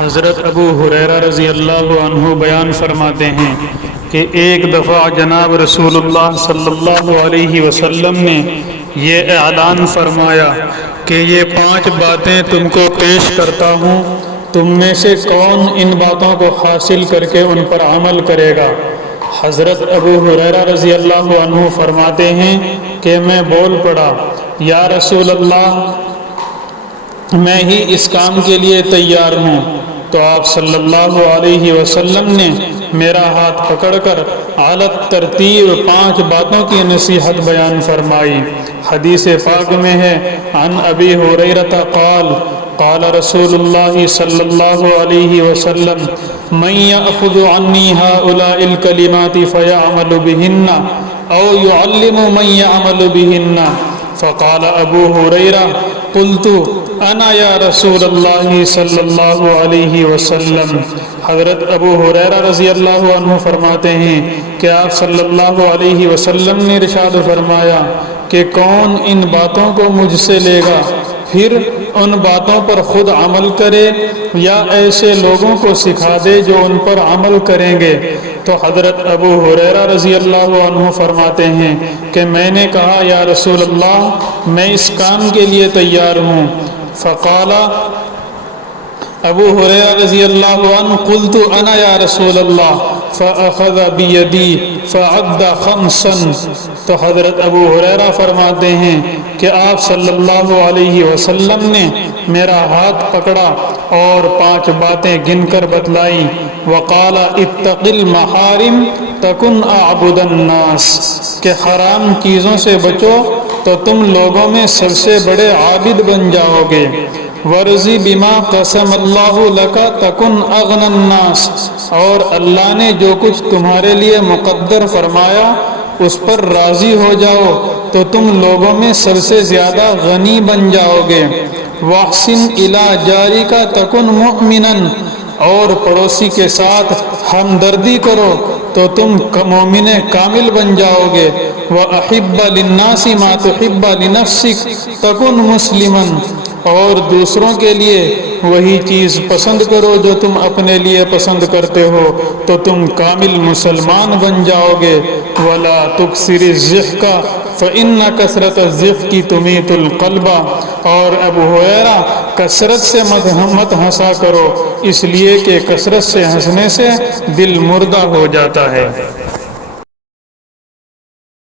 حضرت ابو ہریرہ رضی اللہ عنہ بیان فرماتے ہیں کہ ایک دفعہ جناب رسول اللہ صلی اللہ علیہ وسلم نے یہ اعلان فرمایا کہ یہ 5 باتیں تم کو پیش کرتا ہوں، تم میں سے کون ان باتوں کو حاصل کر کے ان پر عمل کرے گا؟ حضرت ابو ہریرہ رضی اللہ عنہ فرماتے ہیں کہ میں بول پڑا، یا رسول اللہ، میں ہی اس کام کے لیے تیار ہوں۔ تو آپ صلی اللہ علیہ وسلم نے میرا ہاتھ پکڑ کر اعلی ترتیب 5 باتوں کی نصیحت بیان فرمائی۔ حدیث پاک میں ہے، عن ابی ہریرہ قال قال رسول اللہ صلی اللہ علیہ وسلم من یأخذ عنی ہؤلاء الکلمات فیعمل بہن او یعلم من یعمل بہن؟ فقال ابو ہریرہ قلت انا یا رسول اللہ صلی اللہ علیہ وسلم۔ حضرت ابو ہریرہ رضی اللہ عنہ فرماتے ہیں کہ آپ صلی اللہ علیہ وسلم نے ارشاد فرمایا کہ کون ان باتوں کو مجھ سے لے گا، پھر ان باتوں پر خود عمل کرے یا ایسے لوگوں کو سکھا دے جو ان پر عمل کریں گے؟ تو حضرت ابو ہریرہ رضی اللہ عنہ فرماتے ہیں کہ میں نے کہا، یا رسول اللہ، میں اس کام کے لیے تیار ہوں۔ فقال ابو ہریرہ رضی اللہ عنہ قلت انا یا رسول اللہ فاخذ بیدی فعد 5۔ تو حضرت ابو ہریرہ فرماتے ہیں کہ آپ صلی اللہ علیہ وسلم نے میرا ہاتھ پکڑا اور 5 باتیں گن کر بتلائیں۔ وقال اتق المحارم تکن اعبد الناس، کہ حرام چیزوں سے بچو تو تم لوگوں میں سب سے بڑے عابد بن جاؤ گے۔ ورضی بما قسم اللہ لک تکن اغنی الناس، اور اللہ نے جو کچھ تمہارے لیے مقدر فرمایا اس پر راضی ہو جاؤ تو تم لوگوں میں سب سے زیادہ غنی بن جاؤ گے۔ واحسن الی جارک تکن مؤمنا، اور پڑوسی کے ساتھ ہمدردی کرو تو تم مومن کامل بن جاؤ گے۔ وَأَحِبَّ لِلنَّاسِ مَا تُحِبَّ لِنَفْسِكَ تَكُنْ مُسْلِمًا، اور دوسروں کے لیے وہی چیز پسند کرو جو تم اپنے لیے پسند کرتے ہو تو تم کامل مسلمان بن جاؤ گے۔ وَلَا تُكْثِرِ الضِّحْكَ فَإِنَّ كَثْرَةَ الضِّحْكِ تُمِيتُ الْقَلْبَ، اور ابو ہریرہ کثرت سے مت ہنسا کرو، اس لیے کہ کثرت سے ہنسنے سے دل مردہ ہو جاتا ہے۔